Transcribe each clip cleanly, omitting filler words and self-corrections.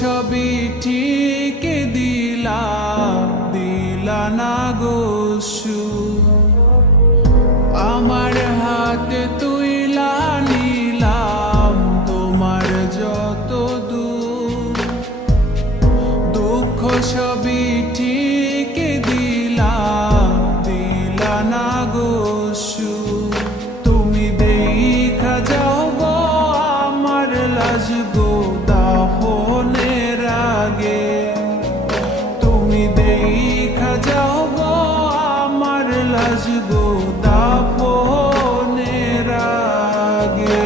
সবই ঠিক দিলা না গো সুখ। আমার হাতে তুইলা নিলাম তোমার যত দুঃখ সবই ঠিক দিলা না গো সুখ। তুমি দেখা যাও গো আমার লাজ গো দাফনের আগে, তুমি দেখা যাও গো আমার লাজ গো দাফনের আগে।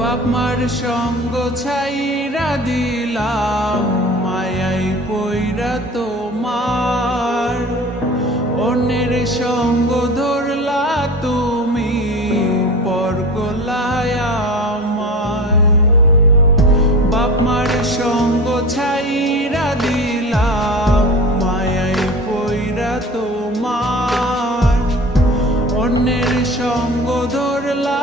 বাপ মার সঙ্গ ছাইরা দিলাম মায়াই পইরা তোমার, অন্যের সঙ্গ ধরলা তুমি পর গলায় আমার। বাপ মার সঙ্গ ছাইরা দিলাম মায়াই পইরা তোমার, অন্যের সঙ্গ ধরলা